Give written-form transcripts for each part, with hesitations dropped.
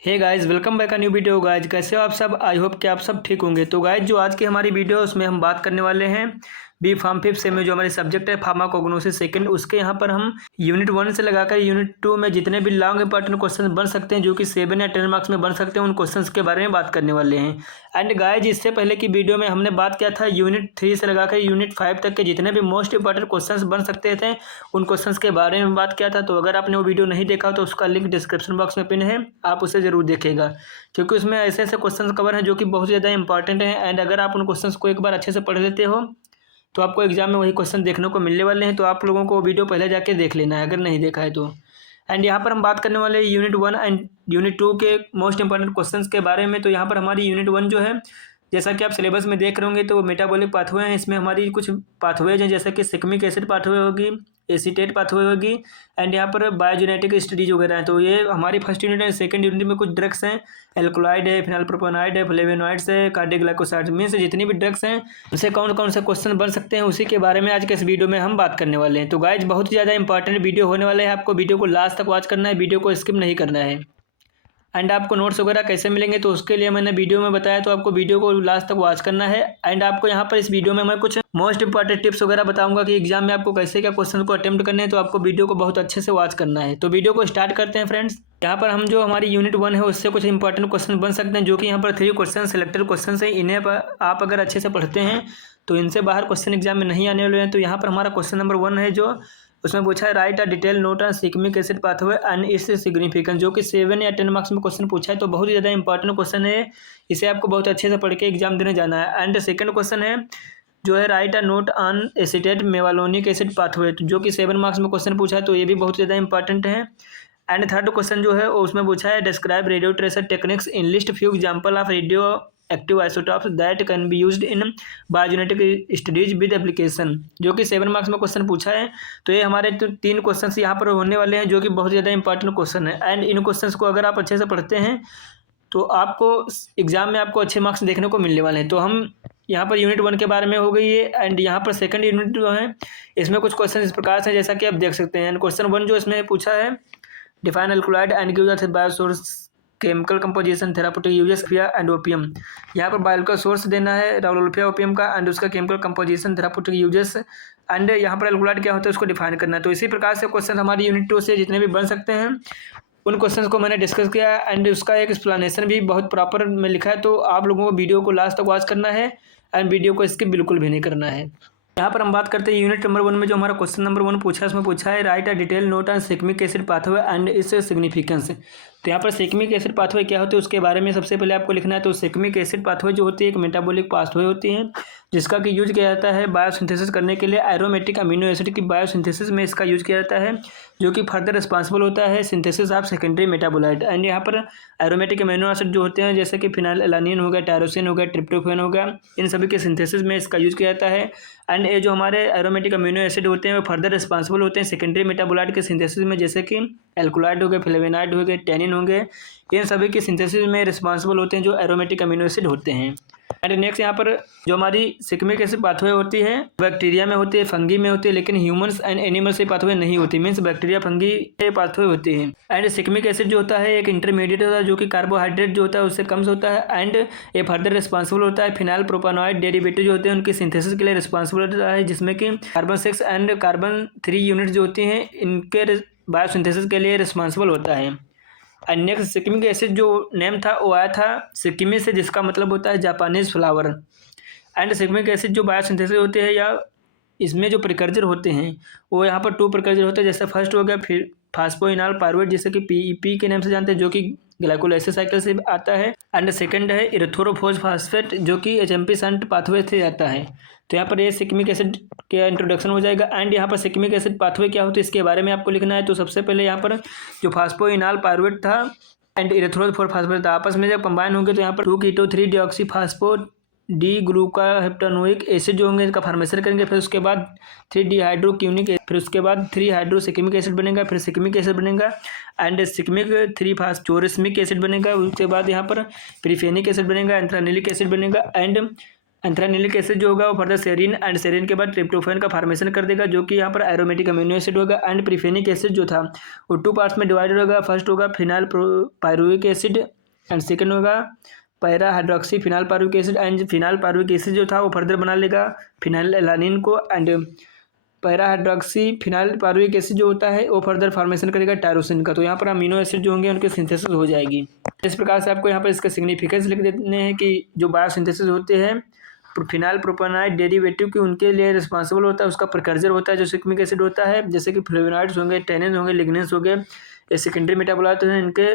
Hey guys, welcome back a new video. Guys कैसे हो आप सब? आई होप कि आप सब ठीक होंगे। तो गाइस जो आज की हमारी वीडियो है उसमें हम बात करने वाले हैं बी फार्म फिफ्थ सेम में जो हमारे सब्जेक्ट है फार्माकोग्नोसिस सेकंड, उसके यहाँ पर हम यूनिट 1 से लगाकर यूनिट 2 में जितने भी लॉन्ग इंपॉर्टेंट क्वेश्चन बन सकते हैं जो कि 7 या 10 मार्क्स में बन सकते हैं उन क्वेश्चंस के बारे में बात करने वाले हैं। एंड गाइस इससे पहले की वीडियो में हमने बात किया था यूनिट 3 से लगाकर यूनिट 5 तक के जितने भी मोस्ट इंपॉर्टेंट क्वेश्चंस बन सकते थे उन क्वेश्चंस के बारे में बात किया था। तो अगर आपने वो वीडियो नहीं देखा तो उसका लिंक डिस्क्रिप्शन बॉक्स में पिन है, आप उसे जरूर देखेगा क्योंकि उसमें ऐसे ऐसे क्वेश्चंस कवर हैं जो कि बहुत ज़्यादा इंपॉर्टेंट हैं। एंड अगर आप उन क्वेश्चंस को एक बार अच्छे से पढ़ लेते हो तो आपको एग्जाम में वही क्वेश्चन देखने को मिलने वाले हैं। तो आप लोगों को वीडियो पहले जाके देख लेना है अगर नहीं देखा है तो। एंड यहाँ पर हम बात करने वाले हैं यूनिट 1 एंड यूनिट 2 के मोस्ट इंपॉर्टेंट क्वेश्चंस के बारे में। तो यहाँ पर हमारी यूनिट 1 जो है, जैसा कि आप सिलेबस में देख रहे होंगे तो मेटाबॉलिक पाथवे हैं। इसमें हमारी कुछ पाथवेज हैं जैसे कि सिक्मिक एसिड पाथवे होगी, एसीटेट पाथवे होगी एंड यहाँ पर बायोजेनेटिक स्टडीज वगैरह हैं। तो ये हमारी फर्स्ट यूनिट है। सेकंड यूनिट में कुछ ड्रग्स हैं, एल्कोलाइड है, फिनाइलप्रोपेनाइड है, फ्लेवेनॉइड्स है, कार्डियोग्लाइकोसाइड्स, मीन्स जितनी भी ड्रग्स हैं उनसे कौन कौन से क्वेश्चन बन सकते हैं उसी के बारे में आज के इस वीडियो में हम बात करने वाले हैं। तो गाइज बहुत ही ज़्यादा इंपॉर्टेंट वीडियो होने वाला है, आपको वीडियो को लास्ट तक वॉच करना है, वीडियो को स्किप नहीं करना है। एंड आपको नोट्स वगैरह कैसे मिलेंगे तो उसके लिए मैंने वीडियो में बताया, तो आपको वीडियो को लास्ट तक वॉच करना है। एंड आपको यहाँ पर इस वीडियो में मैं कुछ मोस्ट इंपॉर्टेंट टिप्स वगैरह बताऊंगा कि एग्जाम में आपको कैसे क्या क्वेश्चन को अटेम्प्ट करने हैं, तो आपको वीडियो को बहुत अच्छे से वॉच करना है। तो वीडियो को स्टार्ट करते हैं फ्रेंड्स। यहाँ पर हम जो हमारी यूनिट 1 है उससे कुछ इंपॉर्टेंट क्वेश्चन बन सकते हैं जो कि यहाँ पर 3 क्वेश्चन सिलेक्टेड क्वेश्चन है। इन्हें आप अगर अच्छे से पढ़ते हैं तो इनसे बाहर क्वेश्चन एग्जाम में नहीं आने वाले हैं। तो यहाँ पर हमारा क्वेश्चन नंबर 1 है जो उसमें पूछा है write a detail note on shikimic acid pathway and its significance, जो कि 7 या 10 मार्क्स में क्वेश्चन पूछा है। तो बहुत ही ज़्यादा इंपॉर्टेंट क्वेश्चन है, इसे आपको बहुत अच्छे से पढ़ के एग्जाम देने जाना है। एंड सेकंड क्वेश्चन है जो है write a note on acetate mevalonic acid pathway, जो कि 7 मार्क्स में क्वेश्चन पूछा है। तो ये भी बहुत ज़्यादा इंपॉर्टेंट है। एंड थर्ड क्वेश्चन जो है उसमें पूछा है describe radio tracer techniques in list few example of radio active isotopes that can be used in biogenetic studies with application, जो कि 7 मार्क्स में क्वेश्चन पूछा है। तो ये हमारे 3 क्वेश्चन यहाँ पर होने वाले हैं जो कि बहुत ज़्यादा इंपॉर्टेंट क्वेश्चन है। एंड इन क्वेश्चंस को अगर आप अच्छे से पढ़ते हैं तो आपको एग्जाम में आपको अच्छे मार्क्स देखने को मिलने वाले हैं। तो हम यहाँ पर यूनिट 1 के बारे में हो गई है। एंड यहाँ पर सेकंड यूनिट जो है इसमें कुछ क्वेश्चन इस प्रकार से जैसा कि आप देख सकते हैं। क्वेश्चन 1 जो इसमें पूछा है define alkaloid and give the biosource chemical composition therapeutic uses and opium. यहाँ पर बायोलॉजिकल सोर्स देना है राउलोल्फिया ओपीएम का एंड उसका chemical composition therapeutic uses and यहाँ पर एल्कोलाइड क्या होता है उसको डिफाइन करना है। तो इसी प्रकार से क्वेश्चन हमारी यूनिट 2 से जितने भी बन सकते हैं उन क्वेश्चंस को मैंने डिस्कस किया है। एंड उसका एक एक्सप्लेनेशन भी बहुत प्रॉपर में लिखा है। तो आप लोगों को वीडियो को लास्ट तक वॉच करना है एंड वीडियो को स्किप बिल्कुल भी नहीं करना है। यहाँ पर हम बात करते हैं यूनिट नंबर 1 में जो हमारा क्वेश्चन नंबर 1 पूछा है उसमें पूछा है write a detail note on shikimic acid pathway and its significance. तो यहाँ पर सिक्मिक एसिड पाथवे क्या होती है उसके बारे में सबसे पहले आपको लिखना है। तो सिक्मिक एसिड पाथवे जो होती है एक मेटाबॉलिक पाथवे होती है जिसका कि यूज किया जाता है बायोसिंथेसिस करने के लिए। एरोमेटिक अमीनो एसिड की बायोसिंथेसिस में इसका यूज किया जाता है जो कि फर्दर रिस्पॉन्सिबल होता है synthesis of secondary metabolite. And यहाँ पर एरोमेटिक अमीनो एसिड जो होते हैं जैसे कि फिनाइलएलानिन हो गया, टायरोसिन हो गया, ट्रिप्टोफैन हो गया, इन सभी के सिंथेसिस में इसका यूज किया जाता है। एंड ये जो हमारे एरोमेटिक अमीनो एसिड होते हैं वो फर्दर रिस्पॉन्सिबल होते हैं सेकेंडरी मेटाबोलाइट के सिंथेसिस में, जैसे कि एल्कोलाइड हो गए, फ्लेवेनाइड हो गए, टैनिन होंगे, इन सभी के सिंथेसिस में रिस्पॉन्सिबल होते हैं जो एरोमेटिक अमीनो एसिड होते हैं। एंड नेक्स्ट यहाँ पर जो हमारी सिक्मिक एसिड पाथवे होती है बैक्टीरिया में होती है, फंगी में होती है, लेकिन ह्यूमंस एंड एनिमल्स से पाथवे नहीं होती, मीन्स बैक्टीरिया फंगी से पाथवे होती है। एंड सिक्मिक एसिड जो होता है एक इंटरमीडिएट होता है जो कि कार्बोहाइड्रेट जो होता है उससे कम होता है। एंड ये फर्दर रिस्पॉन्सिबल होता है फिनाइल प्रोपानॉइड डेरिवेटिव जो होते हैं उनकी सिंथेसिस के लिए रिस्पॉन्सिबल होता है, जिसमें कि कार्बन 6 एंड कार्बन 3 यूनिट जो होती हैं इनके बायोसिंथेसिस के लिए रिस्पॉन्सिबल होता है। एंड नेक्स्ट सिक्मिक एसिड जो नेम था वो आया था सिक्किमी से जिसका मतलब होता है जापानीज फ्लावर। एंड सिक्मिक एसिड जो बायोसिंथेसिस होते हैं या इसमें जो प्रिकर्जर होते हैं वो यहाँ पर 2 प्रिकर्जर होते हैं। जैसे फर्स्ट हो गया फिर फास्फोइनॉल पायरुवेट जिसे कि पीईपी के नाम से जानते हैं जो कि ग्लाइकोलाइसिस साइकिल से आता है। एंड सेकंड है इरेथ्रोफोस्फेट जो कि एचएमपी शंट पाथवे से आता है। तो यहाँ पर ये सिक्मिक एसिड का इंट्रोडक्शन हो जाएगा। एंड यहाँ पर सिक्मिक एसिड पाथवे क्या होती है इसके बारे में आपको लिखना है। तो सबसे पहले यहाँ पर जो फास्फोइनॉल पायरुवेट था एंड इरेथ्रोफोस्फेट था आपस में जब कंबाइन होंगे तो यहाँ पर 2 कीटो 3 डिऑक्सी फास्फो डी ग्लूकाहेप्टानोइक एसिड जो होंगे इनका फॉर्मेशन करेंगे। फिर उसके बाद 3 डिहाइड्रोक्यूनिक, फिर उसके बाद 3 हाइड्रोसिक्मिक एसिड बनेगा, फिर सिक्मिक एसिड बनेगा एंड सिक्मिक 3 फास्फोरिस्मिक एसिड बनेगा। उसके बाद यहाँ पर प्रीफेनिक एसिड बनेगा, एंथ्रानिलिक एसिड बनेगा एंड एंथ्रानिलिक एसिड जो होगा वो फर्दर सेरीन एंड सेरीन के बाद ट्रिप्टोफैन का फॉर्मेशन कर देगा, जो कि यहाँ पर एरोमेटिक अमीनो एसिड होगा। एंड प्रीफेनिक एसिड जो था वो 2 पार्ट्स में डिवाइडेड होगा। फर्स्ट होगा phenyl pyruvic acid and second होगा para hydroxy phenyl pyruvic acid. And phenyl pyruvic acid जो था वो फर्दर बना लेगा फिनाइल एलानिन को, and para hydroxy phenyl pyruvic acid जो होता है वो फर्दर फॉर्मेशन करेगा टायरोसिन का। तो यहाँ पर अमीनो एसिड जो होंगे उनकी सिंथेसिस हो जाएगी। इस प्रकार से आपको यहाँ पर इसका सिग्निफिकेंस लिख देने हैं कि जो बायोसिंथेसिस होते हैं फिनाइल प्रोपेनाइड डेरिवेटिव की उनके लिए रिस्पॉन्सिबल होता है, उसका प्रिकर्सर होता है जो सिग्मिक एसिड होता है, जैसे कि फ्लेवोनॉइड्स होंगे, टेनिन होंगे, लिग्निन्स हो गए, ये सेकेंडरी मेटाबोलाइट हैं, इनके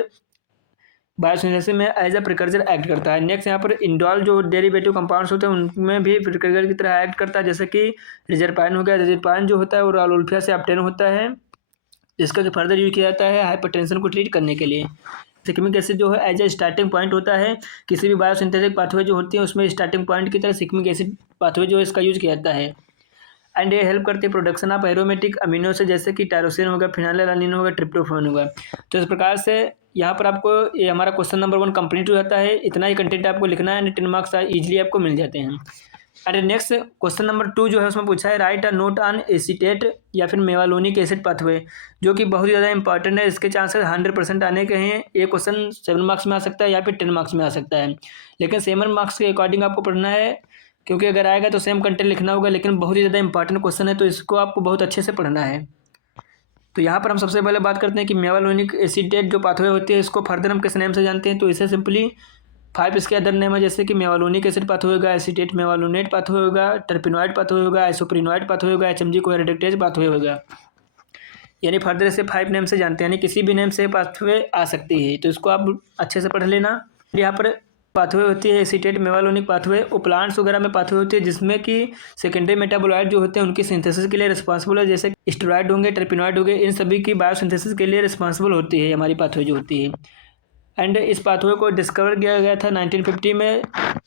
बायोसिंथेसिस में एज अ प्रिकर्सर एक्ट करता है। नेक्स्ट यहाँ पर इंडोल जो डेरिवेटिव कंपाउंड्स होते हैं उनमें भी प्रिकर्सर की तरह एक्ट करता है, जैसे कि रिजरपाइन हो गया। रिजरपाइन जो होता है वो रालोल्फिया से ऑब्टेन होता है, जिसका फर्दर यूज किया जाता है हाइपरटेंशन को ट्रीट करने के लिए। सिग्मिक एसिड जो है एज ए स्टार्टिंग पॉइंट होता है, किसी भी बायोसिंथेटिक पाथवे जो होती है उसमें स्टार्टिंग पॉइंट की तरह सिग्मिक एसिड पाथवे जो है इसका यूज किया जाता है। एंड ये हेल्प करती है प्रोडक्शन ऑफ एरोमेटिक अमीनो से, जैसे कि टायरोसिन होगा, फिनाइलएलानिन होगा, ट्रिप्टोफैन होगा। तो इस प्रकार से यहाँ पर आपको ये हमारा क्वेश्चन नंबर 1 कंप्लीट हो जाता है। इतना ही कंटेंट आपको लिखना है एंड 10 मार्क्स ईजिली आपको मिल जाते हैं। एंड नेक्स्ट क्वेश्चन नंबर 2 जो है उसमें पूछा है write a note on acetate या फिर मेवालोनिक एसिड पाथवे, जो कि बहुत ही ज़्यादा इंपॉर्टेंट है। इसके चांसेस 100% आने के हैं। ये क्वेश्चन 7 मार्क्स में आ सकता है या फिर 10 मार्क्स में आ सकता है, लेकिन 7 मार्क्स के अकॉर्डिंग आपको पढ़ना है, क्योंकि अगर आएगा तो सेम कंटेंट लिखना होगा, लेकिन बहुत ही ज़्यादा इंपॉर्टेंट क्वेश्चन है तो इसको आपको बहुत अच्छे से पढ़ना है। तो यहाँ पर हम सबसे पहले बात करते हैं कि मेवालोनिक एसिडेट जो पाथवे होती है इसको फर्दर हम किस नेम से जानते हैं। तो इसे सिंपली 5 इसके अदर नेम है, जैसे कि मेवालोनिक एसिड पाथवे होगा, एसीटेट मेवालोनेट पाथवे होगा, टर्पिनॉइड पाथवे होगा, आइसोप्रिनॉइड पाथवे होगा, HMG कोहेरेडिक्टेज पाथवे होगा। यानी फर्दर इसे 5 नेम से जानते हैं, यानी किसी भी नेम से पाथवे आ सकती है, तो इसको आप अच्छे से पढ़ लेना। यहाँ पर पाथवे होती है एसीटेट मेवालोनिक पाथवे, वो प्लांट्स वगैरह में पाथवे होती है जिसमें कि सेकेंडरी मेटाबोलाइट जो होते हैं उनकी सिंथेसिस के लिए रिस्पॉन्सिबल है, जैसे स्टेरॉइड होंगे, टर्पिनॉइड होंगे, इन सभी की बायोसिंथेसिस के लिए रिस्पॉन्सिबल होती है हमारी पाथवे जो होती है। एंड इस पाथवे को डिस्कवर किया गया था 1950 में।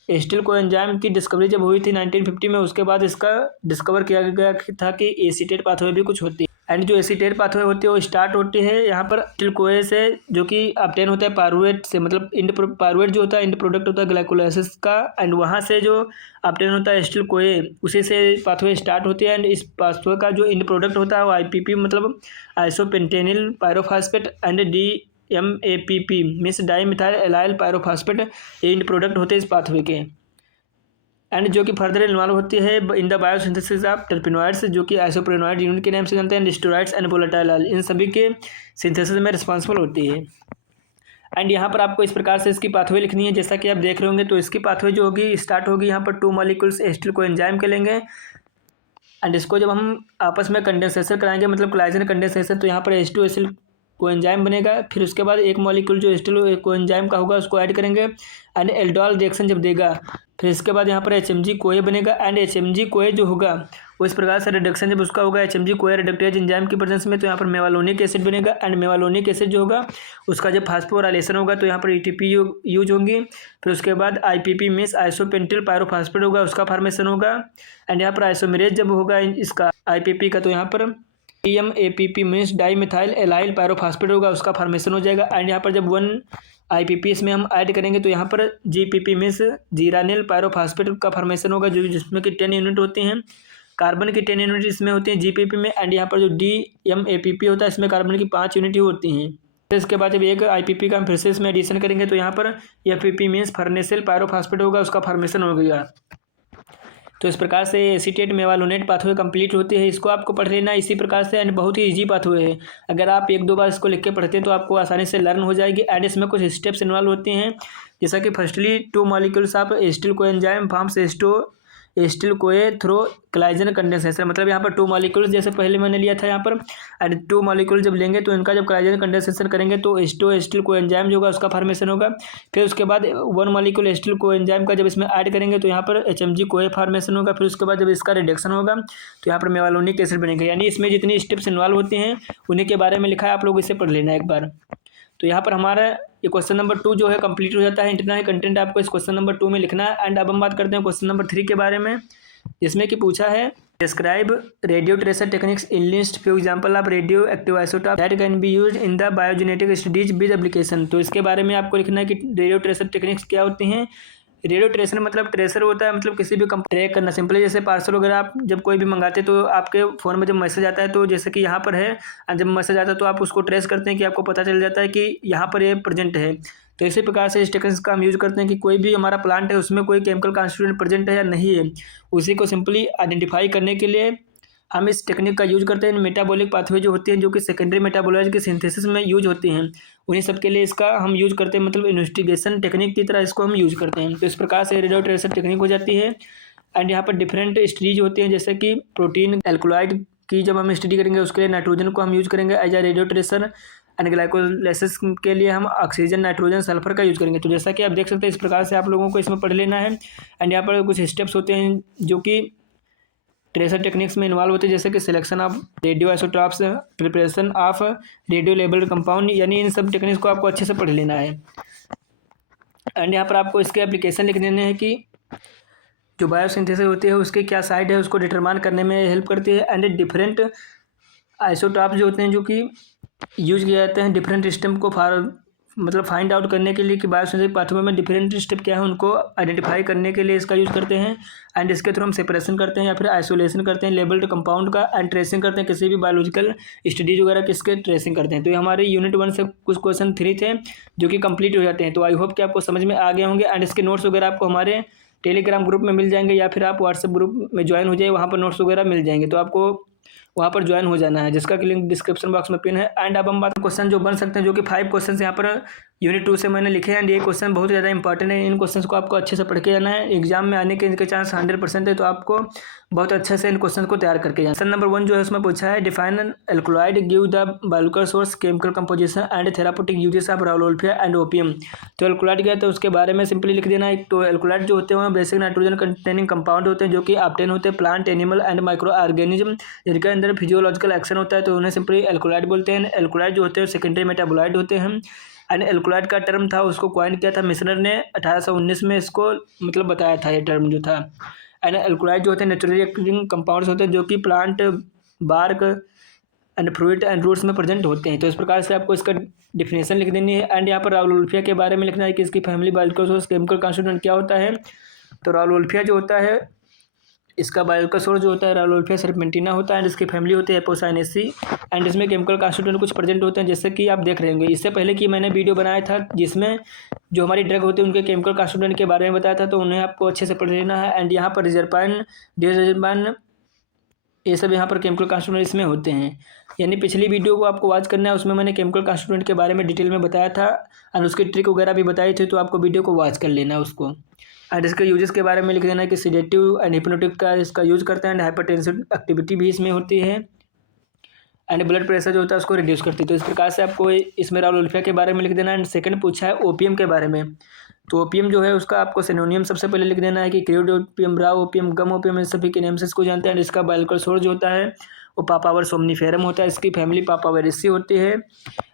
एसिटिल कोएंजाइम की डिस्कवरी जब हुई थी 1950 में, उसके बाद इसका डिस्कवर किया गया था कि एसीटेट पाथवे भी कुछ होती है। एंड जो एसीटेट पाथवे होती है वो स्टार्ट होती है यहाँ पर एसिटिल कोए से, जो कि ऑब्टेन होता है पायरुवेट से, मतलब पायरुवेट जो होता है इंड प्रोडक्ट होता है ग्लाइकोलाइसिस का, एंड वहाँ से जो ऑब्टेन होता है एसिटिल कोए उसी से पाथवे स्टार्ट होती है। एंड इस पाथवे का जो इंड प्रोडक्ट होता है वो IPP मतलब isopentenyl pyrophosphate and DMAPP means di methyl allyl pyrophosphate, ये इंड प्रोडक्ट होते हैं इस पाथवे के। एंड जो कि फर्दर इन्वॉल्व होती है in the biosynthesis of terpenoids, जो कि आइसोप्रिनॉइड यूनिट के नाम से जानते हैं, स्टेरॉइड्स एंड वोलेटाइल ऑयल, इन सभी के सिंथेसिस में रिस्पॉन्सिबल होती है। एंड यहाँ पर आपको इस प्रकार से इसकी पाथवे लिखनी है, जैसा कि आप देख रहे होंगे। तो इसकी पाथवे जो होगी स्टार्ट होगी यहाँ पर 2 मॉलिक्यूल्स एसिटिल कोएंजाइम के लेंगे, एंड इसको जब हम आपस में कंडेंसेशन कराएंगे, मतलब कोलाइजन कंडेंसेशन, तो यहाँ पर H2 एसिटिल कोएंजाइम बनेगा। फिर उसके बाद एक मॉलिक्यूल जो एसिटिल कोएंजाइम का होगा उसको ऐड करेंगे, एंड एल्डोल रिएक्शन जब देगा, फिर इसके बाद यहाँ पर HMG कोए बनेगा। एंड HMG कोए जो होगा वो इस प्रकार से रिडक्शन जब उसका होगा HMG कोए रिडक्टेज एंजाइम की प्रेजेंस में, तो यहाँ पर मेवालोनिक एसिड बनेगा। एंड मेवालोनिक एसिड जो होगा उसका जब फास्फोराइलेशन होगा तो यहाँ पर ETP यूज होंगी। फिर उसके बाद IPP मीन्स आइसोपेंटिल पायरोफॉस्फेट होगा, उसका फॉर्मेशन होगा। एंड यहाँ पर आइसोमेरेज जब होगा इसका IPP का, तो यहाँ पर DMAPP means di methyl allyl pyrophosphate होगा, उसका फॉर्मेशन हो जाएगा। एंड यहाँ पर जब 1 IPP इसमें हम ऐड करेंगे तो यहाँ पर GPP मीन्स जीरानिल पायरोफॉस्फेट का फॉर्मेशन होगा, जो जिसमें कि 10 यूनिट होती हैं। कार्बन की 10 यूनिट इसमें होती हैं GPP में। एंड यहाँ पर जो DMAPP होता है इसमें कार्बन की 5 यूनिट ही होती हैं। फिर इसके बाद जब एक IPP का हम फिर से इसमें एडिशन करेंगे तो यहाँ पर FPP मीन्स फर्नेसिल पायरोफॉस्फेट होगा, उसका फॉर्मेशन हो गया। तो इस प्रकार से एसीटेट मेवालोनेट पाथवे कंप्लीट होती है, इसको आपको पढ़ लेना इसी प्रकार से। एंड बहुत ही इजी पाथवे है, अगर आप 1-2 बार इसको लिख के पढ़ते हैं तो आपको आसानी से लर्न हो जाएगी। एंड इसमें कुछ स्टेप्स इन्वॉल्व होते हैं, जैसा कि firstly 2 molecules of acetyl coenzyme forms acetyl कोए थ्रू कोलाइजन कंडेंसेशन, मतलब यहाँ पर 2 मॉलिक्यूल्स जैसे पहले मैंने लिया था यहाँ पर, एंड 2 मॉलिक्यूल जब लेंगे तो इनका जब कोलाइजन कंडेंसेशन करेंगे तो एसिटिल कोएंजाइम जो होगा उसका फॉर्मेशन होगा। फिर उसके बाद 1 मॉलिक्यूल एसिटिल कोएंजाइम का जब इसमें ऐड करेंगे तो यहाँ पर HMG कोए फॉर्मेशन होगा। फिर उसके बाद जब इसका रिडक्शन होगा तो यहाँ पर मेवालोनिक एसिड बनेगा। यानी इसमें जितनी स्टेप्स इन्वॉल्व होते हैं उन्हीं के बारे में लिखा है, आप लोग इसे पढ़ लेना एक बार। तो यहाँ पर हमारा ये क्वेश्चन नंबर 2 जो है कंप्लीट हो जाता है। इतना ही कंटेंट आपको इस क्वेश्चन नंबर 2 में लिखना है। एंड अब हम बात करते हैं क्वेश्चन नंबर 3 के बारे में, जिसमें कि पूछा है describe radio tracer techniques in list few example of radio active isotope that can be used in the biogenetic studies with application. तो इसके बारे में आपको लिखना है कि रेडियो ट्रेसर टेक्निक्स क्या होती हैं, रेडियो ट्रेसर मतलब ट्रेसर होता है मतलब किसी भी ट्रैक करना सिंपली, जैसे पार्सल वगैरह आप जब कोई भी मंगाते हैं तो आपके फ़ोन में जब मैसेज आता है तो जैसे कि यहाँ पर है, जब मैसेज आता है तो आप उसको ट्रेस करते हैं कि आपको पता चल जाता है कि यहाँ पर ये प्रेजेंट है। तो इसी प्रकार से इस टेक्निक्स का हम यूज़ करते हैं कि कोई भी हमारा प्लांट है उसमें कोई केमिकल कॉन्स्टिट्यूएंट प्रेजेंट है या नहीं है, उसी को सिंपली आइडेंटिफाई करने के लिए हम इस टेक्निक का यूज करते हैं। मेटाबॉलिक पाथवे जो होती हैं जो कि सेकेंडरी मेटाबोलाइट के सिंथेसिस में यूज होती हैं, उन्हीं सब के लिए इसका हम यूज करते हैं, मतलब इन्वेस्टिगेशन टेक्निक की तरह इसको हम यूज करते हैं। तो इस प्रकार से रेडियो ट्रेसर टेक्निक हो जाती है। एंड यहाँ पर डिफरेंट स्टडीज होती हैं, जैसे कि प्रोटीन एल्कोलाइड की जब हम स्टडी करेंगे उसके लिए नाइट्रोजन को हम यूज करेंगे as a radio tracer, and glycolysis के लिए हम ऑक्सीजन नाइट्रोजन सल्फर का यूज करेंगे। तो जैसा कि आप देख सकते हैं इस प्रकार से आप लोगों को इसमें पढ़ लेना है। एंड यहाँ पर कुछ स्टेप्स होते हैं जो कि ट्रेसर टेक्निक्स में इन्वॉल्व होते हैं, जैसे कि selection of radio isotopes, preparation of radio labelled compound, यानी इन सब टेक्निक्स को आपको अच्छे से पढ़ लेना है। एंड यहाँ पर आपको इसके एप्लीकेशन लिख देने हैं कि जो बायोसिंथेसिस होती है उसके क्या साइड है उसको डिटरमाइन करने में हेल्प करती है। एंड डिफरेंट आइसोटॉप्स जो होते हैं जो कि यूज किए जाते हैं डिफरेंट स्टेप को मतलब फाइंड आउट करने के लिए कि बायोसिंथेटिक पाथवे में डिफरेंट स्टेप क्या है उनको आइडेंटिफाई करने के लिए इसका यूज़ करते हैं। एंड इसके थ्रू हम सेपरेशन करते हैं या फिर आइसोलेशन करते हैं लेबल्ड कंपाउंड का, एंड ट्रेसिंग करते हैं किसी भी बायोलॉजिकल स्टडीज वगैरह किसके ट्रेसिंग करते हैं। तो ये हमारे यूनिट 1 से कुछ क्वेश्चन 3 थे जो कि कंप्लीट हो जाते हैं। तो आई होप कि आपको समझ में आ गए होंगे। एंड इसके नोट्स वगैरह आपको हमारे टेलीग्राम ग्रुप में मिल जाएंगे या फिर आप व्हाट्सएप ग्रुप में ज्वाइन हो जाइए, वहाँ पर नोट्स वगैरह मिल जाएंगे, तो आपको वहाँ पर ज्वाइन हो जाना है, जिसका कि लिंक डिस्क्रिप्शन बॉक्स में पिन है। एंड अब हम बात क्वेश्चन जो बन सकते हैं जो कि 5 क्वेश्चन यहाँ पर यूनिट 2 से मैंने लिखे हैं। एंड ये क्वेश्चन बहुत ज़्यादा इंपॉर्टेंट है, इन क्वेश्चन को आपको अच्छे से पढ़ के जाना है, एग्जाम में आने के इनके चांस 100% है, तो आपको बहुत अच्छे से इन क्वेश्चन को तैयार करके जाना। क्वेश्चन नंबर 1 जो है उसमें पूछा है define an alkaloid, give the biological source, chemical composition and therapeutic uses of rauwolfia and opium. तो एल्कोलाइड क्या है तो उसके बारे में सिंपली लिख देना है। तो एल्कोलाइड जो होते हैं बेसिक नाइट्रोजन कंटेनिंग कंपाउंड होते हैं जो कि ऑब्टेन होते हैं plant, animal and micro organism जिनके अंदर फिजियोलॉजिकल एक्शन होता है, तो उन्हें सिंपली एल्कोलाइड बोलते हैं। एल्कोलाइड जो होते हैं सेकेंडरी मेटाबोलाइट होते हैं। एंड एल्कोलाइड का टर्म था उसको कॉइन किया था मिशनर ने 1819 में, इसको मतलब बताया था ये टर्म जो था। एंड एल्कोलाइड जो होते हैं नेचुरली एक्टिंग कंपाउंड्स होते हैं जो कि plant, bark and fruit and roots में प्रेजेंट होते हैं। तो इस प्रकार से आपको इसका डिफिनेशन लिख देनी है। एंड यहाँ पर राउलोल्फिया के बारे में लिखना है कि इसकी family biological source chemical constituent क्या होता है। तो राउलोल्फिया जो होता है इसका बायोलॉजिकल सोर्स जो होता है राउलोल्फिया सर्पेंटिना होता है, एंड इसकी फैमिली होती है एपोसाइनेसी। एंड इसमें केमिकल कॉन्स्टिट्यूएंट कुछ प्रेजेंट होते हैं जैसे कि आप देख रहे होंगे। इससे पहले कि मैंने वीडियो बनाया था जिसमें जो हमारी ड्रग होती है उनके केमिकल कॉन्स्टिट्यूएंट के बारे में बताया था, तो उन्हें आपको अच्छे से पढ़ लेना है। एंड यहाँ पर रिजर्पाइन, डिजर्पाइन, ये सब यहाँ पर केमिकल कॉन्स्टिट्यूएंट इसमें होते हैं, यानी पिछली वीडियो को आपको वॉच करना है, उसमें मैंने केमिकल कॉन्स्टिट्यूएंट के बारे में डिटेल में बताया था और उसकी ट्रिक वगैरह भी बताई थी, तो आपको वीडियो को वॉच कर लेना है उसको। एंड इसके यूजेस के बारे में लिख देना है कि सीडेटिव एंड हिप्नोटिक का इसका यूज़ करते हैं। एंड हाइपरटेंसिव एक्टिविटी भी इसमें होती है। एंड ब्लड प्रेशर जो होता है उसको रिड्यूस करती है। तो इस प्रकार से आपको इसमें राउलोल्फिया के बारे में लिख देना है। एंड सेकंड पूछा है ओपीएम के बारे में। तो ओपीएम जो है उसका आपको सिनोनियम सबसे पहले लिख देना है कि क्रूड ओपीएम, रॉ ओपीएम, गम ओपीएम, इन सभी के नेम से इसको जानते हैं। एंड इसका बायोलॉजिकल सोर्स जो होता है वो पापावर सोमनीफेरम होता है, इसकी फैमिली पापावेरेसी होती है।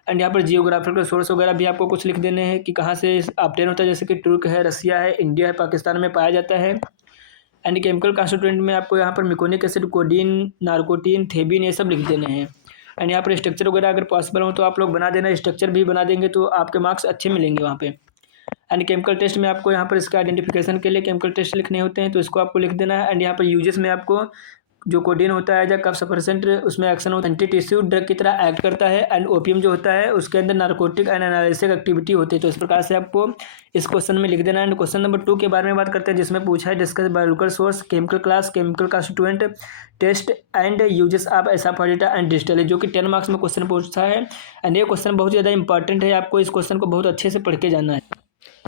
एंड यहाँ पर जियोग्राफिकल सोर्स वगैरह भी आपको कुछ लिख देने हैं कि कहाँ से ऑब्टेन होता है, जैसे कि तुर्क है, रसिया है, इंडिया है, पाकिस्तान में पाया जाता है। एंड केमिकल कॉन्स्टिट्यूएंट में आपको यहाँ पर मिकोनिक एसिड, कोडीन, नार्कोटीन, थेबिन, ये सब लिख देने हैं। एंड यहाँ पर स्ट्रक्चर वगैरह अगर पॉसिबल हो तो आप लोग बना देना, स्ट्रक्चर भी बना देंगे तो आपके मार्क्स अच्छे मिलेंगे वहाँ पे। एंड केमिकल टेस्ट में आपको यहाँ पर इसका आइडेंटिफिकेशन के लिए केमिकल टेस्ट लिखने होते हैं, तो इसको आपको लिख देना है। एंड यहाँ पर यूजेस में आपको जो कोडीन होता है या कफ सप्रेसेंट उसमें एक्शन होता है, एंटी टिश्यू ड्रग की तरह एक्ट करता है। एंड ओपीएम जो होता है उसके अंदर नार्कोटिक एंड एनालिसिक एक्टिविटी होती है। तो इस प्रकार से आपको इस क्वेश्चन में लिख देना है। एंड क्वेश्चन नंबर 2 के बारे में बात करते हैं जिसमें पूछा है discuss biological source, chemical class, chemical constituent, test and uses of asafoetida and distil, जो कि 10 मार्क्स में क्वेश्चन पूछता है। एंड ये क्वेश्चन बहुत ज़्यादा इंपॉर्टेंट है, आपको इस क्वेश्चन को बहुत अच्छे से पढ़ के जाना है।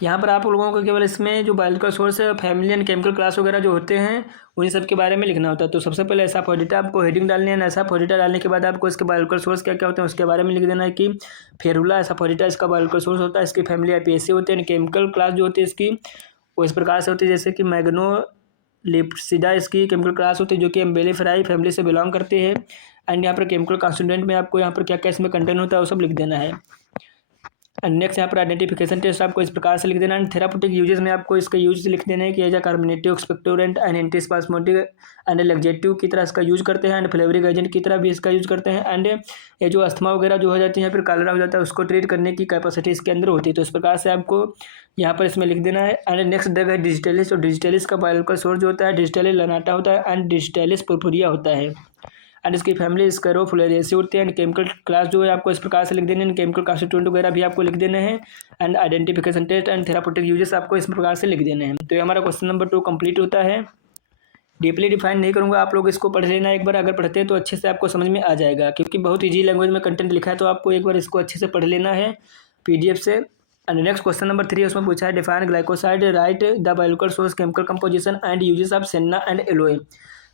यहाँ पर आप लोगों को केवल इसमें जो बायोलॉजिकल सोर्स है, फैमिली एंड केमिकल क्लास वगैरह जो होते हैं उन्हीं सब के बारे में लिखना होता है। तो सबसे पहले एसाफोरिटा आपको हेडिंग डालनी है। एसाफोरिटा डालने के बाद आपको इसके बायोलॉजिकल सोर्स क्या क्या होते हैं उसके बारे में लिख देना है कि फेरुला एसाफोरिटा इसका बायोलॉजिकल सोर्स होता है, इसकी फैमिली एपिएसी होती है। केमिकल क्लास जो होती है इसकी वो इस प्रकार से होती है जैसे कि मैग्नोलिप्सिडा इसकी केमिकल क्लास होती है जो कि एम्बेलिफेराई फैमिली से बिलोंग करती है। एंड यहाँ पर केमिकल कॉन्स्टिट्यूएंट में आपको यहाँ पर क्या क्या इसमें कंटेंट होता है वो सब लिख देना है। एंड नेक्स्ट यहाँ पर आइडेंटिफिकेशन टेस्ट आपको इस प्रकार से लिख देना है। थेराप्यूटिक यूजेस में आपको इसका यूज लिख देना है कि as a carminative expectorant and antispasmodic and laxative की तरह इसका यूज करते हैं एंड फ्लेवरिंग एजेंट की तरह भी इसका यूज करते हैं। एंड ये जो अस्थमा वगैरह जो हो जाती है या फिर कॉलरा हो जाता है उसको ट्रीट करने की कैपेसिटी इसके अंदर होती है। तो इस प्रकार से आपको यहाँ पर इसमें लिख देना है। एंड नेक्स्ट ड्रग है डिजिटेलिस। और डिजिटेलिस का बायोलॉजिकल सोर्स जो होता है डिजिटेलिस लनाटा होता है एंड डिजिटेलिस पुरपुरिया होता है एंड इसकी फैमिली स्क्लेरोफुलेरेसी होती है। एंड केमिकल क्लास जो है आपको इस प्रकार से लिख देने हैं। केमिकल कॉन्स्टिट्यूएंट वगैरह भी आपको लिख देने हैं। And identification test and therapeutic uses आपको इस प्रकार से लिख देने हैं। तो ये हमारा क्वेश्चन नंबर 2 कंप्लीट होता है। डीपली डिफाइन नहीं करूँगा, आप लोग इसको पढ़ लेना एक बार। अगर पढ़ते हैं तो अच्छे से आपको समझ में आ जाएगा, क्योंकि बहुत ईजी लैंग्वेज में कंटेंट लिखा है। तो आपको एक बार इसको अच्छे से पढ़ लेना है PDF से। एंड नेक्स्ट क्वेश्चन नंबर 3 उसमें पूछा है define glycoside, right the biological source, chemical composition and uses of senna and alloy.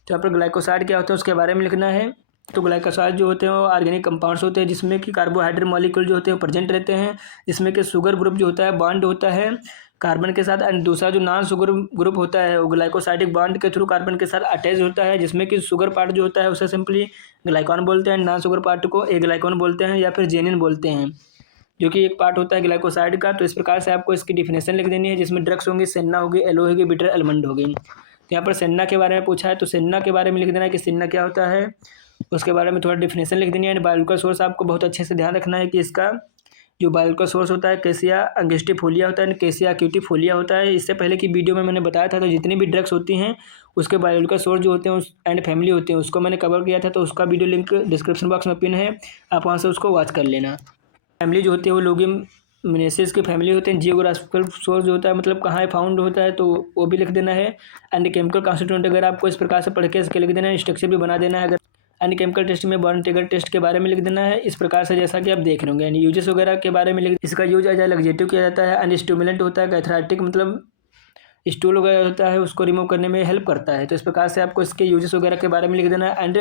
तो यहाँ पर ग्लाइकोसाइड क्या होता है उसके बारे में लिखना है। तो ग्लाइकोसाइड जो होते हैं वो ऑर्गेनिक कंपाउंड्स होते हैं जिसमें कि कार्बोहाइड्रेट मॉलिक्यूल जो होते हैं वो प्रेजेंट रहते हैं, जिसमें कि शुगर ग्रुप जो होता है बॉन्ड होता है कार्बन के साथ। एंड दूसरा जो नॉन शुगर ग्रुप होता है वो ग्लाइकोसाइडिक बॉन्ड के थ्रू कार्बन के साथ अटैच होता है, जिसमें कि शुगर पार्ट जो होता है उसे सिंपली ग्लाइकॉन बोलते हैं, नॉन शुगर पार्ट को एग्लाइकॉन बोलते हैं या फिर जेनिन बोलते हैं, जो कि एक पार्ट होता है ग्लाइकोसाइड का। तो इस प्रकार से आपको इसकी डिफिनेशन लिख देनी है, जिसमें ड्रग्स होंगी, सेन्ना होगी, एलो होगी, बिटर आलमंड होगी। तो यहाँ पर सेन्ना के बारे में पूछा है, तो सेन्ना के बारे में लिख देना है कि सेन्ना क्या होता है, उसके बारे में थोड़ा डिफिनेशन लिख देनी है। एंड बायोलॉजिकल सोर्स आपको बहुत अच्छे से ध्यान रखना है कि इसका जो बायोलॉजिकल सोर्स होता है कैसिया अंगिस्टिफोलिया होता है एंड कैसिया एक्यूटिफोलिया होता है। इससे पहले की वीडियो में मैंने बताया था। तो जितनी भी ड्रग्स होती हैं उसके बायोलॉजिकल सोर्स जो होते हैं उस एंड फैमिली होती हैं उसको मैंने कवर किया था, तो उसका वीडियो लिंक डिस्क्रिप्शन बॉक्स में पिन है, आप वहाँ से उसको वॉच कर लेना। फैमिली जो होती है वो लोगिमिनेसिस की फैमिली होते हैं। जियोग्राफिकल सोर्स जो होता है मतलब कहाँ फाउंड होता है, तो वो भी लिख देना है। एंड केमिकल कॉन्स्टिट्यूएंट अगर आपको इस प्रकार से पढ़ के इसके लिख देना है, स्ट्रक्चर भी बना देना है। अगर एंड केमिकल टेस्ट में बॉर्न ट्रिगर टेस्ट के बारे में लिख देना है इस प्रकार से, जैसा कि आप देख रहे होंगे। एंड यूजेस वगैरह के बारे में लिख, इसका यूज एज लग्जेटिव किया जाता है एंड स्टिमुलेंट होता है, कैथराटिक मतलब स्टूल वगैरह होता है उसको रिमूव करने में हेल्प करता है। तो इस प्रकार से आपको इसके यूजेस वगैरह के बारे में लिख देना है। एंड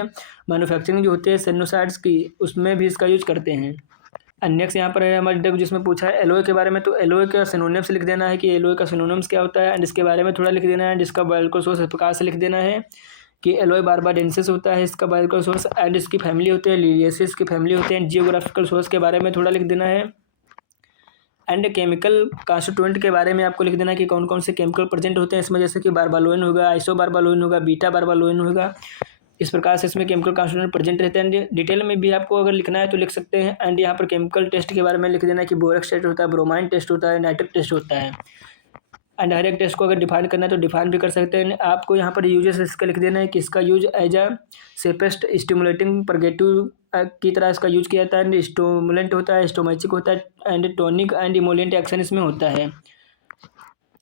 मैन्युफैक्चरिंग जो होती है सेनोसाइड्स की उसमें भी इसका यूज करते हैं। एंड नेक्स्ट यहाँ पर है हमारी ड्रग जिसमें पूछा है एलोए के बारे में। तो एलोए का सिनोनिम्स लिख देना है कि एलोए का सिनोनिम्स क्या होता है एंड इसके बारे में थोड़ा लिख देना है। एंड इसका बायोलॉजिकल सोर्स इस प्रकार से लिख देना है कि एलोए बार्बाडेंसिस होता है इसका बायोलॉजिकल सोर्स एंड इसकी फैमिली होती है लिलियसिस की फैमिली होते हैं। जियोग्राफिकल सोर्स के बारे में थोड़ा लिख देना है। एंड केमिकल कॉन्स्टिट्यूएंट के बारे में आपको लिख देना है कि कौन कौन से केमिकल प्रेजेंट होते हैं इसमें, जैसे कि बार्बालोइन होगा, आइसोबार्बालोइन होगा, बीटा बार्बालोइन होगा। इस प्रकार से इसमें केमिकल कॉन्स्टिट्यूएंट प्रेजेंट रहते हैं। डिटेल में भी आपको अगर लिखना है तो लिख सकते हैं। एंड यहाँ पर केमिकल टेस्ट के बारे में लिख देना है कि बोरेक्स टेस्ट होता है, ब्रोमाइन टेस्ट होता है, नाइट्रिक टेस्ट होता है। एंड हर एक टेस्ट को अगर डिफाइन करना है तो डिफाइन भी कर सकते हैं। आपको यहाँ पर यूजेस इसका लिख देना है कि इसका यूज एज अ सेपेस्ट स्टिमुलेटिंग परगेटिव की तरह इसका यूज किया जाता है। एंड स्टोमुलेंट होता है, स्टोमैचिक होता है एंड टॉनिक एंड इमोलेंट एक्शन इसमें होता है।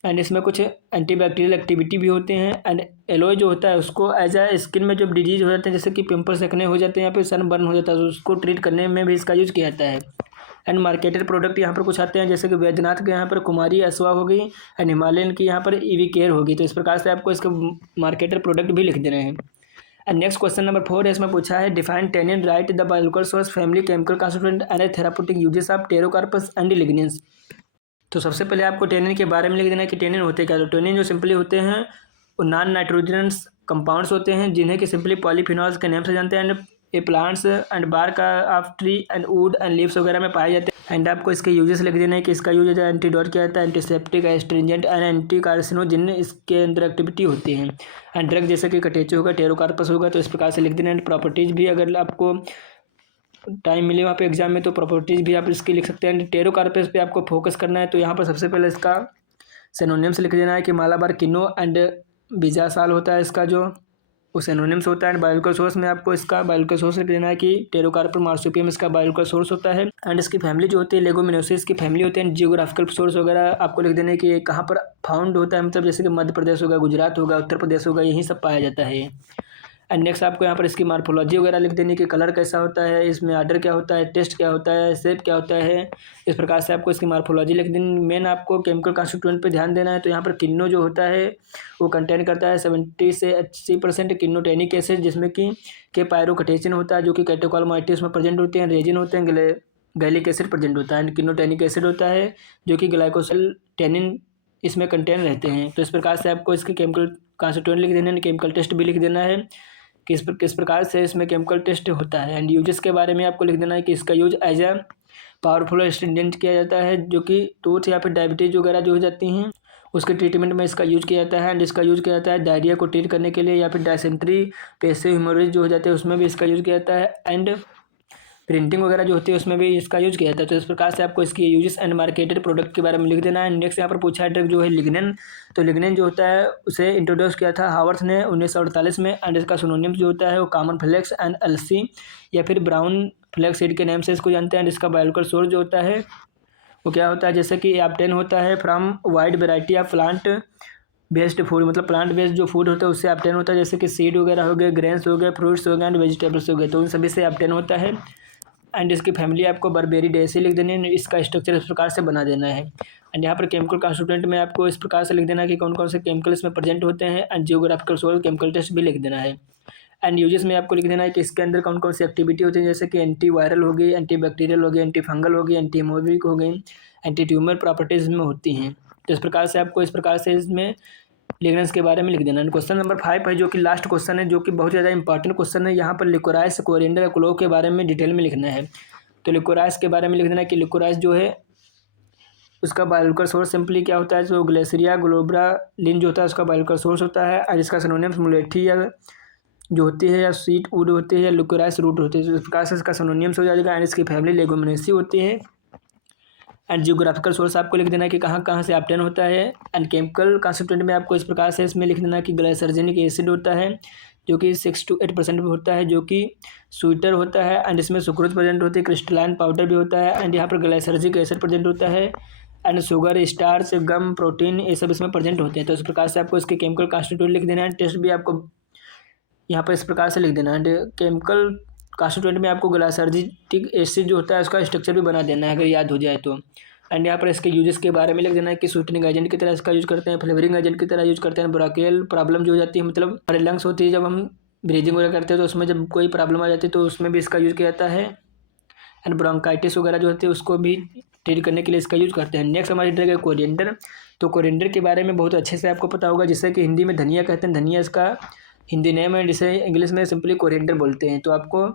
एंड इसमें कुछ एंटीबैक्टीरियल एक्टिविटी भी होते हैं। एंड एलोए जो होता है उसको एज अ स्किन में जब डिजीज हो जाते हैं जैसे कि पिंपल्स एक्ने हो जाते हैं या फिर सन बर्न हो जाता है तो उसको ट्रीट करने में भी इसका यूज किया जाता है। एंड मार्केटेड प्रोडक्ट यहाँ पर कुछ आते हैं जैसे कि वैद्यनाथ के यहाँ पर कुमारी असवा होगी एंड हिमालयन की यहाँ पर ईवी केयर होगी। तो इस प्रकार से आपको इसके मार्केटेड प्रोडक्ट भी लिख देने हैं। एंड नेक्स्ट क्वेश्चन नंबर 4 है, इसमें पूछा है define tannin, write the biological source, family, chemical constituent and therapeutic uses of pterocarpus and lignins. तो सबसे पहले आपको टेनिन के बारे में लिख देना है कि टेनिन होते क्या। तो टेनिन जो सिंपली होते हैं वो नॉन नाइट्रोजनस कंपाउंड्स होते हैं जिन्हें कि सिंपली पॉलीफिनॉल्स के नेम से जानते हैं। एंड ये plants and bark of tree and wood and leaves वगैरह में पाए जाते हैं। एंड आपको इसके यूजेस लिख देना है कि इसका यूज एंटीडोट किया जाता है, antiseptic, astringent and anti carcinogen इसके अंदर एक्टिविटी होती है। एंड ड्रग जैसे कि कटेचो होगा, टेरोकार्पस होगा, तो इस प्रकार से लिख देना। एंड प्रॉपर्टीज़ भी अगर आपको टाइम मिले वहाँ पे एग्जाम में तो प्रॉपर्टीज़ भी आप इसकी लिख सकते हैं। टेरोकार्पस पे आपको फोकस करना है तो यहाँ पर सबसे पहले इसका सिनोनिम्स लिख देना है कि मालाबार किनो एंड बीजासाल होता है इसका जो वो सिनोनिम्स होता है। एंड बायोलॉजिकल सोर्स में आपको इसका बायोलॉजिकल सोर्स लिख देना है कि टेरोकार्पल मार्सुपियम इसका बायोलॉजिकल सोर्स होता है। एंड इसकी फैमिली जो होती है लेगुमिनोसिस की फैमिली होते हैं। जियोग्राफिकल सोर्स वगैरह आपको लिख देना है कि कहाँ पर फाउंड होता है, मतलब जैसे कि मध्य प्रदेश होगा, गुजरात होगा, उत्तर प्रदेश होगा, यही सब पाया जाता है। एंड नेक्स्ट आपको यहाँ पर इसकी मार्फोलॉजी वगैरह लिख देनी कि कलर कैसा होता है, इसमें आर्डर क्या होता है, टेस्ट क्या होता है, शेप क्या होता है। इस प्रकार से आपको इसकी मार्फोलॉजी लिख देनी। मेन आपको केमिकल कॉन्स्टिट्यूएंट पे ध्यान देना है। तो यहाँ पर किन्नो जो होता है वो कंटेन करता है 70 से 80% किन्नोटेनिक एसिड, जिसमें कि पायरोकटेचिन होता है जो कि कैटोकॉलमाइटिस में प्रेजेंट होते हैं। रेजिन होते हैं, गैलिक एसिड प्रेजेंट होता है। एंड किन्नोटेनिक एसिड होता है जो कि ग्लाइकोसिल टेनिन इसमें कंटेन रहते हैं। तो इस प्रकार से आपको इसके केमिकल कॉन्स्टिट्यूएंट लिख देना है। केमिकल टेस्ट भी लिख देना है किस प्रकार से इसमें केमिकल टेस्ट होता है। एंड यूजेस के बारे में आपको लिख देना है कि इसका यूज एज अ पावरफुल और स्ट्रिंजेंट किया जाता है, जो कि टूथ या फिर डायबिटीज़ वगैरह जो हो जाती हैं उसके ट्रीटमेंट में इसका यूज़ किया जाता है। एंड इसका यूज़ किया जाता है डायरिया को ट्रीट करने के लिए, या फिर डायसेंट्री, पैसिव हेमोरेज जो हो जाते हैं उसमें भी इसका यूज़ किया जाता है। एंड प्रिंटिंग वगैरह जो होती है उसमें भी इसका यूज़ किया जाता है। तो इस प्रकार से आपको इसकी यूजेस एंड मार्केटेड प्रोडक्ट के बारे में लिख देना है। नेक्स्ट यहाँ पर पूछा है ड्रग जो है लिग्निन। तो लिग्निन जो होता है उसे इंट्रोड्यूस किया था हावर्थ ने 1948 में। एंड इसका सिनोनिम्स जो होता है वो कॉमन फ्लेक्स एंड अलसी या फिर ब्राउन फ्लेक्स सीड के नाम से इसको जानते हैं। एंड इसका बायोलॉजिकल सोर्स जो होता है वो क्या होता है, जैसे कि ऑब्टेन होता है from wide variety of plant based food, मतलब प्लांट बेस्ड जो फूड होता है उससे ऑब्टेन होता है, जैसे कि सीड वगैरह हो गए, ग्रेन्स हो गए, फ्रूट्स हो गए एंड वेजिटेबल्स हो गए, तो उन सभी से ऑब्टेन होता है। एंड इसकी फैमिली आपको बर्बेरी डेसी लिख देनी है। इसका स्ट्रक्चर इस प्रकार से बना देना है। एंड यहाँ पर केमिकल कॉन्स्टिट्यूएंट में आपको इस प्रकार से लिख देना है कि कौन कौन से केमिकल इसमें प्रेजेंट होते हैं। And geographical source chemical test भी लिख देना है। एंड यूजेस में आपको लिख देना है कि इसके अंदर कौन कौन सी एक्टिविटी होती है, जैसे कि एंटी वायरल हो गई, एंटी बैक्टीरियल हो गई, एंटी फंगल हो गई, एंटी हेमोरेजिक हो गई, एंटी ट्यूमर प्रॉपर्टीज में होती हैं। तो इस प्रकार से आपको इस प्रकार से इसमें लिग्नेंस के बारे में लिख देना है। क्वेश्चन नंबर 5 है जो कि लास्ट क्वेश्चन है, जो कि बहुत ज़्यादा इंपॉर्टेंट क्वेश्चन है। यहाँ पर लिकोराइस, कोरिएंडर या क्लोव के बारे में डिटेल में लिखना है। तो लिकोराइस के बारे में लिख देना है कि लिकोराइस जो है उसका बायोलॉजिकल सोर्स सिंपली क्या होता है, जो ग्लेसिरिया ग्लोब्रालिन जो होता है उसका बायोलॉजिकल सोर्स होता है। और इसका सिनोनिम्स मुलेठी या जो होती है या स्वीट वुड होती है या लिकोराइस रूट होती है। तो इस प्रकार से इसका सिनोनिम्स हो जाएगा। एंड इसकी फैमिली लेगुमिनेसी होती है। एंड जियोग्राफिकल सोर्स आपको लिख देना है कि कहाँ कहाँ से ऑब्टेन होता है। एंड केमिकल कॉन्स्टिट्यूएंट में आपको इस प्रकार से इसमें लिख देना है कि ग्लाइसर्जेनिक एसिड होता है जो कि 6 to 8% में होता है, जो कि स्वीटर होता है। एंड इसमें सुक्रोज प्रेजेंट होती है, क्रिस्टलाइन पाउडर भी होता है। एंड यहाँ पर ग्लाइसर्जिक एसिड प्रेजेंट होता है। And sugar, starch, gum, protein ये सब इसमें प्रेजेंट होते हैं। तो इस प्रकार से आपको इसके केमिकल कॉन्स्टिट्यूएंट लिख देना है। टेस्ट भी आपको यहाँ पर इस प्रकार से लिख देना है। केमिकल कॉन्स्टिट्यूएंट में आपको ग्लाइसर्जिक एसिड जो होता है उसका स्ट्रक्चर भी बना देना है अगर याद हो जाए तो। एंड यहाँ पर इसके यूजेस के बारे में लिख देना है कि स्वीटनिंग एजेंट की तरह इसका यूज़ करते हैं, फ्लेवरिंग एजेंट की तरह यूज़ करते हैं। ब्रोंकियल प्रॉब्लम जो हो जाती है, मतलब हमारे लंग्स होती है जब हम ब्रीदिंग वगैरह करते हैं तो उसमें जब कोई प्रॉब्लम आ जाती है तो उसमें भी इसका यूज़ किया जाता है। एंड ब्रोंकाइटिस वगैरह जो होती है उसको भी ट्रीट करने के लिए इसका यूज़ करते हैं। नेक्स्ट हमारी ड्रग है कोरिएंडर। तो कोरिएंडर के बारे में बहुत अच्छे से आपको पता होगा, जिससे कि हिंदी में धनिया कहते हैं, धनिया इसका हिंदी नेम है, जिसे इंग्लिश में सिंपली कोरिएंडर बोलते हैं। तो आपको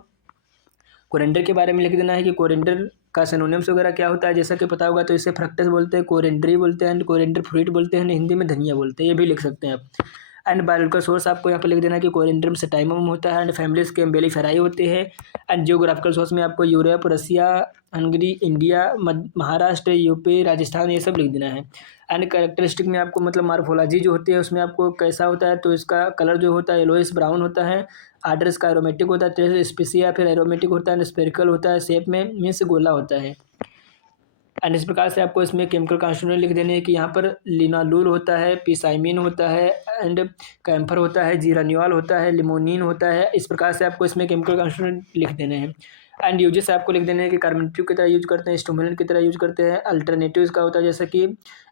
कोरिएंडर के बारे में लिख देना है कि कोरिएंडर का सिनोनिम्स वगैरह क्या होता है, जैसा कि पता होगा तो इसे फ्रक्टस बोलते हैं, कोरिएंडरी बोलते हैं, एंड कोरिएंडर फ्रूट बोलते हैं, हिंदी में धनिया बोलते हैं, ये भी लिख सकते हैं आप। एंड बायोलॉजिकल सोर्स आपको यहाँ पर लिख देना है कि कोरिएंडर में सेटाइमम होता है। एंड फैमिलीज के एम्बेलीफेराई होते हैं। एंड जियोग्राफिकल सोर्स में आपको Europe, Russia, Hungary, India, Maharashtra, UP, Rajasthan ये सब लिख देना है। एंड कैरेक्टरिस्टिक में आपको मतलब मार्फोलॉजी जो होती है उसमें आपको कैसा होता है, तो इसका कलर जो होता है येलोइश ब्राउन होता है। आर्डर इसका एरोमेटिक होता है, टेस्ट स्पीसी या फिर एरोमेटिक होता है। स्पेरिकल होता है, शेप में मीन्स गोला होता है। एंड इस प्रकार से आपको इसमें केमिकल कॉन्स्टिट्यूएंट लिख देने हैं कि यहाँ पर लिनालूल होता है, पिसाइमिन होता है, एंड कैम्फर होता है, जीरानियोल होता है, लिमोनिन होता है। इस प्रकार से आपको इसमें केमिकल कॉन्स्टिट्यूएंट लिख देने हैं। एंड यूजेस आपको लिख देने हैं कि कार्बोनेटिव की तरह यूज करते हैं, स्टिमुलेंट की तरह यूज करते हैं। अल्टरनेटिव इसका होता है जैसे कि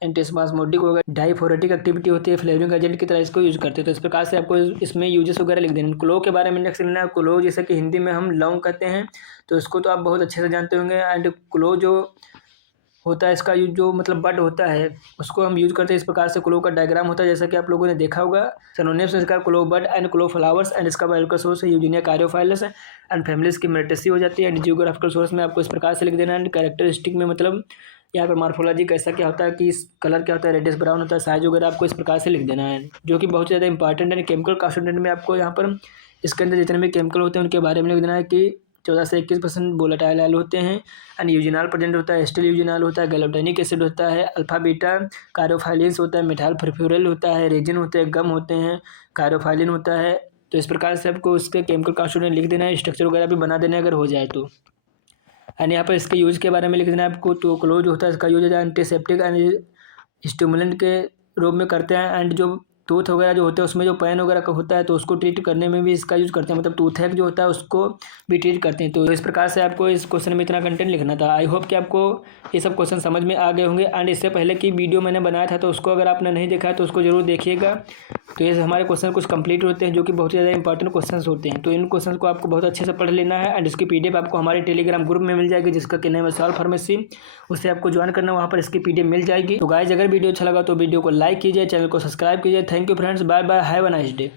एंटीस्पास्मोडिक होगा, डाइफोरेटिक एक्टिविटी होती है, फ्लेवरिंग एजेंट की तरह इसको यूज करते हैं। तो इस प्रकार से आपको इसमें यूजेस वगैरह लिख देने हैं। क्लो के बारे में नेक्स्ट लेना है। क्लो जैसे कि हिंदी में हम लौंग कहते हैं, तो इसको तो आप बहुत अच्छे से जानते होंगे। एंड क्लो जो होता है इसका यूज जो मतलब बड होता है उसको हम यूज करते हैं। इस प्रकार से क्लो का डायग्राम होता है जैसा कि आप लोगों ने देखा होगा। सिनोनिम्स इसका क्लो बड एंड क्लो फ्लावर्स। एंड इसका बायोलॉजिकल सोर्स है यूजीनिया कारियोफाइलस। एंड फैमिलीज की मेटेसी हो जाती है। एंड जियोग्राफिकल सोर्स में आपको इस प्रकार से लिख देना है। एंड कैरेक्टरिस्टिक में मतलब यहाँ पर मार्फोलॉजी कैसा क्या होता है कि इस कलर क्या होता है, रेडिश ब्राउन होता है, साइज वगैरह आपको इस प्रकार से लिख देना है, जो कि बहुत ज़्यादा इंपॉर्टेंट है। केमिकल कॉन्स्टिट्यूएंट में आपको यहाँ पर इसके अंदर जितने भी केमिकल होते हैं उनके बारे में लिख देना है कि 14 से 21% वोलेटाइल ऑयल होते हैं। एंड यूजिनॉल प्रेजेंट होता है, एस्टिल यूजिनॉल होता है, गैलोटेनिक एसिड होता है, अल्फा बीटा कारोफाइलिन्स होता है, मेथाइल फर्फ्यूरल होता है, रेजिन होते हैं, गम होते हैं, कारोफाइलिन होता है। तो इस प्रकार से आपको उसके केमिकल कॉन्स्टिट्यूएंट लिख देना है, स्ट्रक्चर वगैरह भी बना देना है अगर हो जाए तो। एंड यहाँ पर इसके यूज के बारे में लिख देना है आपको। तो क्लोज होता है इसका यूज है एंटीसेप्टिक एंड स्टिमुलेंट के रूप में करते हैं। एंड जो टूथ वगैरह जो होता है उसमें जो पेन वगैरह का होता है तो उसको ट्रीट करने में भी इसका यूज़ करते हैं, मतलब टूथएक जो होता है उसको भी ट्रीट करते हैं। तो इस प्रकार से आपको इस क्वेश्चन में इतना कंटेंट लिखना था। आई होप कि आपको ये सब क्वेश्चन समझ में आ गए होंगे। एंड इससे पहले की वीडियो मैंने बनाया था तो उसको अगर आपने नहीं देखा है तो उसको जरूर देखिएगा। तो ये हमारे क्वेश्चन कुछ कंप्लीट होते हैं जो कि बहुत ज़्यादा इंपॉर्टेंट क्वेश्चन होते हैं। तो इन क्वेश्चन को आपको बहुत अच्छे से पढ़ लेना है। एंड इसकी PDF आपको हमारे टेलीग्राम ग्रुप में मिल जाएगी जिसका कि नाम है सॉल्व फार्मेसी, उससे आपको ज्वाइन करना, वहाँ पर इसकी PDF मिल जाएगी। तो गाइस अगर वीडियो अच्छा लगा तो वीडियो को लाइक कीजिए, चैनल को सब्सक्राइब कीजिए। Thank you friends, bye bye, have a nice day.